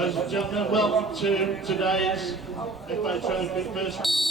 Ladies and gentlemen, welcome to today's F.A.Trophy first.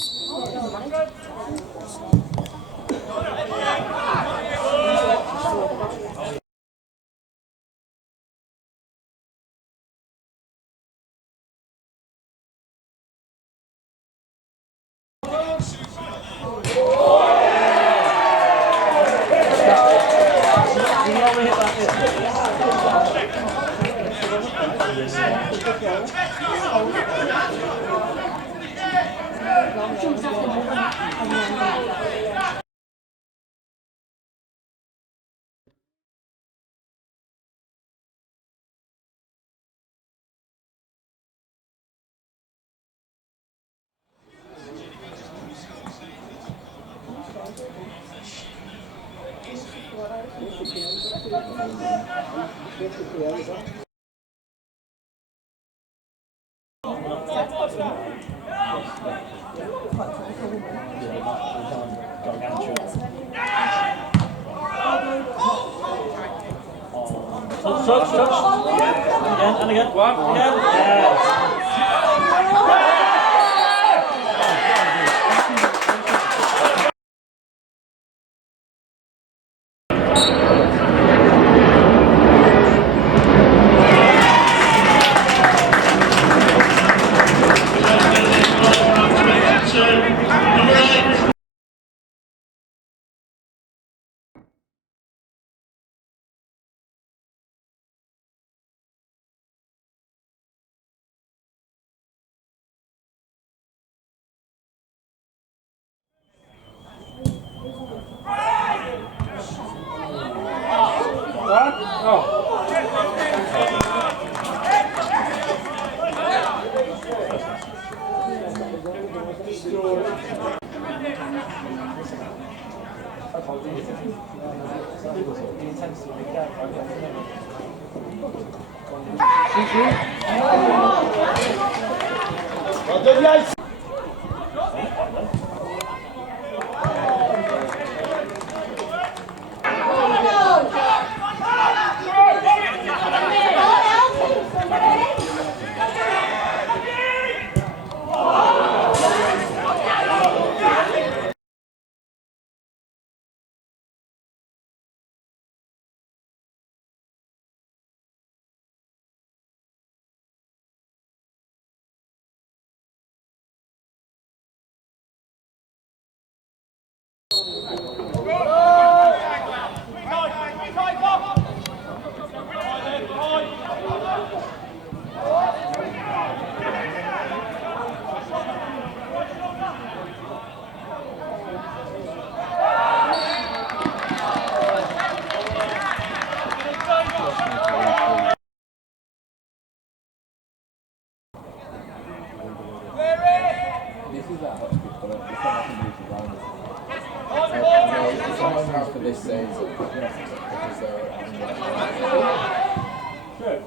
Touch. And again. Go on. Yes. Well done, guys. For this season, because they're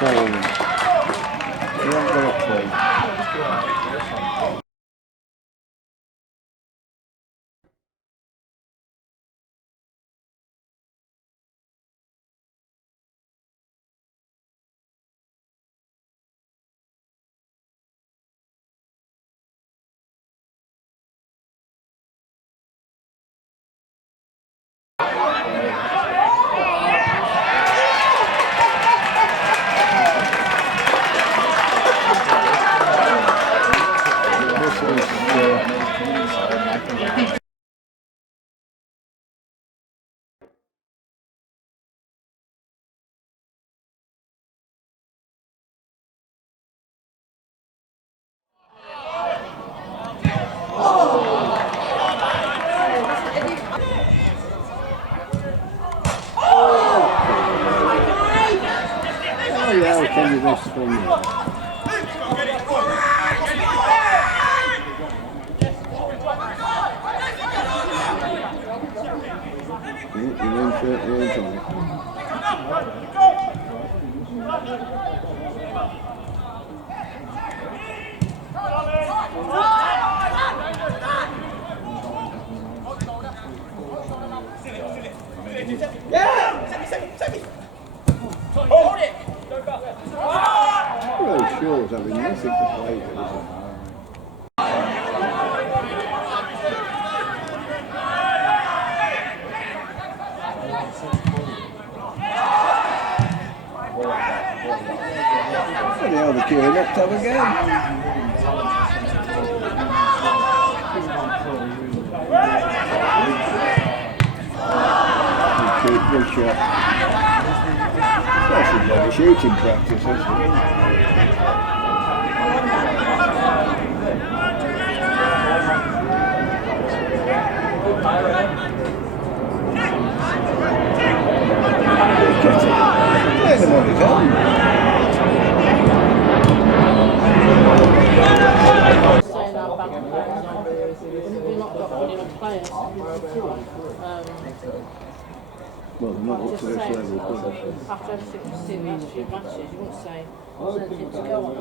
fallen. He hasn't got up to him. Oh yeah, I'll tell you this from there. You didn't fit the edge on it. Well, sure, I mean, nothing to play with, is it? Bloody hell, the queuing up to have a game. Good shot. That's like a shooting practice, isn't it? Play them on his own. We've not got good enough players. Well, they're not up to this level, but After everything we've seen these few matches, you wouldn't say there's anything to go on.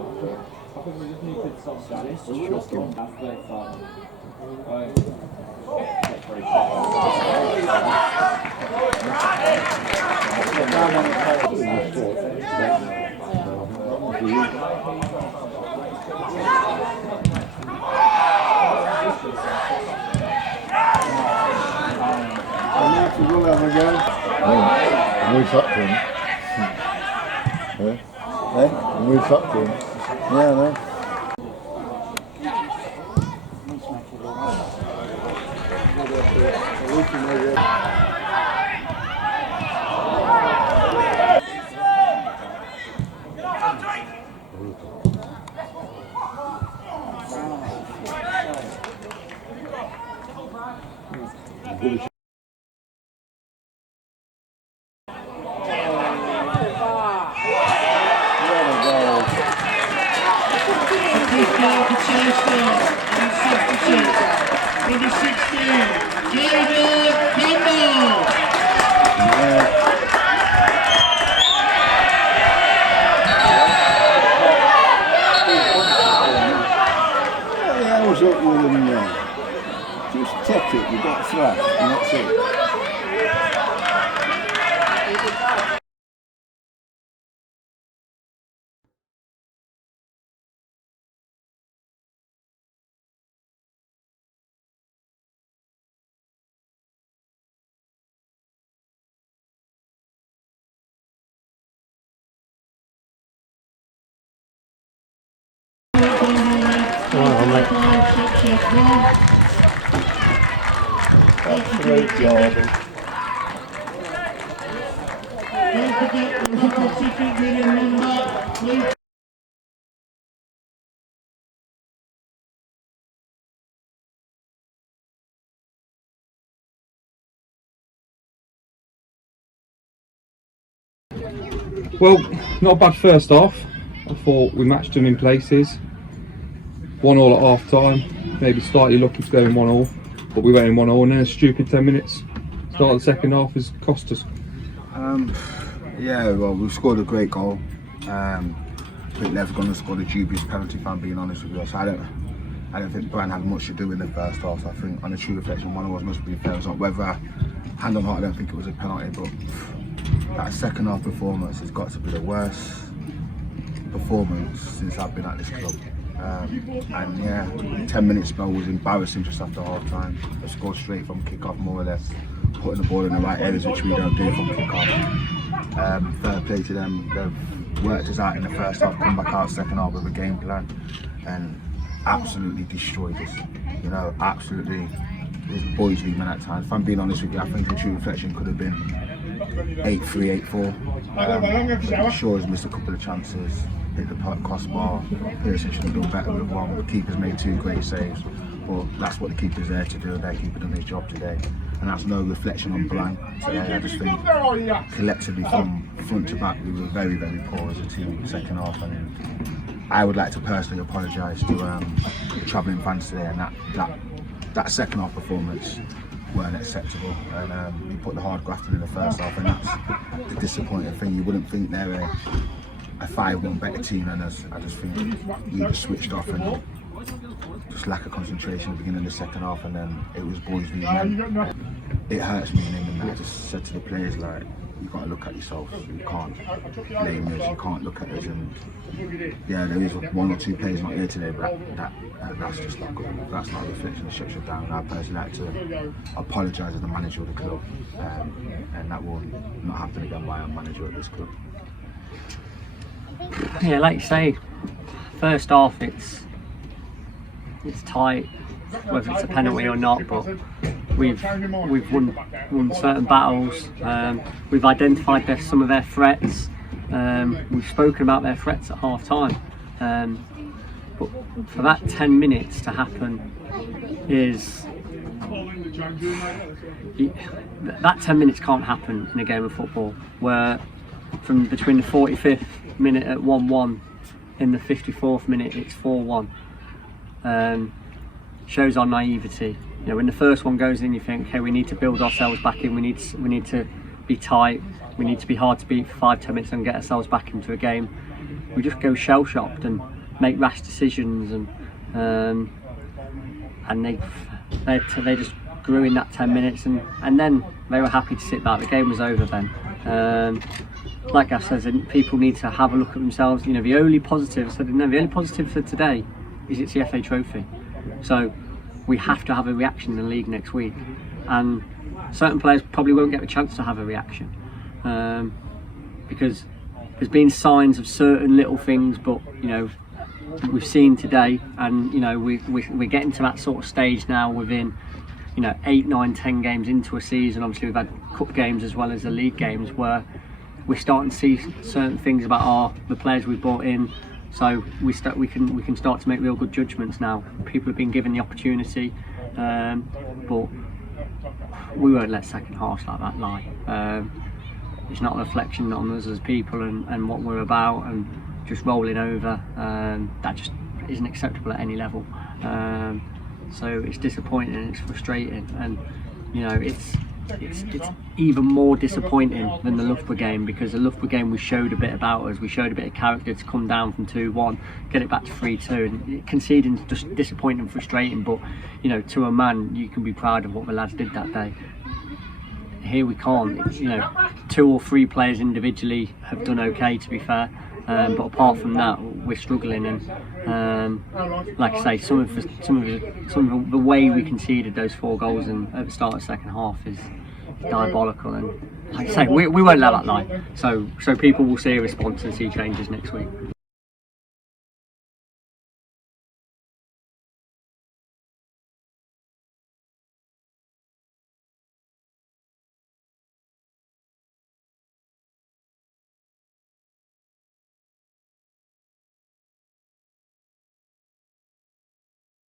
we'll have a go. Move up to him. Move up to him. Yeah, I know. Chasetown, and substitute, number 16, Dynamo. Yeah, I was up with them there. Just take it, you got thrash, and that's it. Great job. Don't forget the local ticket reading number, please. Well, not a bad first half. I thought we matched them in places. 1-1 at half time, maybe slightly lucky to go in 1-1, but we went in 1-1 and then a stupid 10 minutes. Start of the second half has cost us. Yeah, well, we scored a great goal. I think Lev's gone and scored a dubious penalty, if I'm being honest with you. So I don't think Brian had much to do in the first half. So I think on a true reflection, one of us must be fair. It's not whether, hand on heart, I don't think it was a penalty, but that second half performance has got to be the worst performance since I've been at this club. And yeah, 10-minute spell was embarrassing just after half time. They scored straight from kick-off, more or less, putting the ball in the right areas, which we don't do from kick-off. Fair play to them. They've worked us out in the first half, come back out second half with a game plan, and absolutely destroyed us. You know, absolutely. It was boys' league man at times. If I'm being honest with you, I think the true reflection could have been 8-3, 8-4. Shaw has missed a couple of chances, hit the crossbar. Pearson should have done better with one. The keeper's made 2 great saves, but that's what the keeper's there to do. Their keeper done his job today, and that's no reflection on Brian today. I just think collectively from front to back we were very, very poor as a team second half, and I would like to personally apologise to the travelling fans today, and that second half performance weren't acceptable, and we put the hard graft in the first half, and that's the disappointing thing. You wouldn't think they're a 5-1 better team than us. I just think we just switched off and just lack of concentration at the beginning of the second half, and then it was boys league men. It hurts me in England. I just said to the players, like, you've got to look at yourself. You can't blame us, you can't look at us. And yeah, there is 1 or 2 players not here today, but that's just not good. That's not a reflection of Shepshed Dynamo. I personally like to apologise as the manager of the club, and that will not happen again while I'm manager of this club. Yeah, like you say, first half it's tight, whether it's a penalty or not, but we've won certain battles. We've identified some of their threats. We've spoken about their threats at half time. But for that 10 minutes to happen that 10 minutes can't happen in a game of football, where from between the 45th minute at 1-1 in the 54th minute it's 4-1. Shows our naivety. You know, when the first one goes in, you think, okay, we need to build ourselves back in. We need to be tight. We need to be hard to beat for 5-10 minutes and get ourselves back into a game. We just go shell-shocked and make rash decisions, and they just grew in that 10 minutes, and then they were happy to sit back. The game was over then. Like Gav says, people need to have a look at themselves. You know, the only positive for today is it's the F.A.Trophy. So we have to have a reaction in the league next week, and certain players probably won't get the chance to have a reaction, because there's been signs of certain little things, but you know, we've seen today, and you know, we're getting to that sort of stage now within, you know, 8, 9, 10 games into a season. Obviously we've had cup games as well as the league games, where we're starting to see certain things about the players we've brought in. So we can start to make real good judgments now. People have been given the opportunity, but we won't let second halves like that lie. It's not a reflection on us as people and what we're about, and just rolling over. That just isn't acceptable at any level. So it's disappointing, it's frustrating, and you know, it's even more disappointing than the Loughborough game, because the Loughborough game we showed a bit about us. We showed a bit of character to come down from 2-1, get it back to 3-2, and conceding is just disappointing and frustrating. But you know, to a man, you can be proud of what the lads did that day. Here we can't. You know, 2 or 3 players individually have done okay, to be fair, but apart from that, we're struggling. And like I say, some of the way we conceded those 4 goals at the start of the second half is diabolical. And like I say, we won't let that lie. So people will see a response and see changes next week.